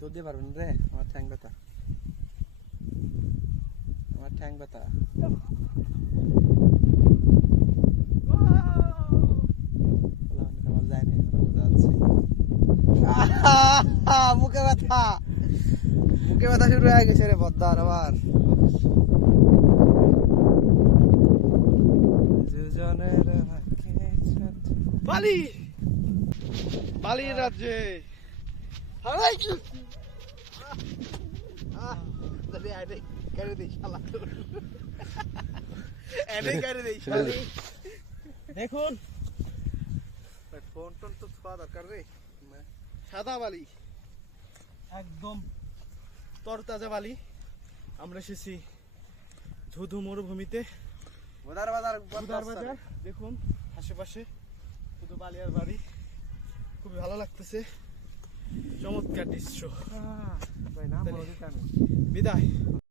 দুধ দিয়ে পারবেন রে, আমার ঠ্যাং ব্যথা, আমার ঠ্যাং ব্যথা। মুখে ব্যথা, মুখে ব্যথা শুরু হয়ে গেছে রে পদ্মার আবার। বালি, বালির রাজ্যে দেখুন, ফোন টোন তো ছোঁয়া দরকার রে। সাদা বালি, একদম তরতাজা বালি। আমরা এসেছি ধুধু মরুভূমিতে। বাজার দেখুন, আশেপাশে শুধু বালি আর বাড়ি। খুবই ভালো লাগতেছে, চমৎকার দৃশ্য। বিদায়।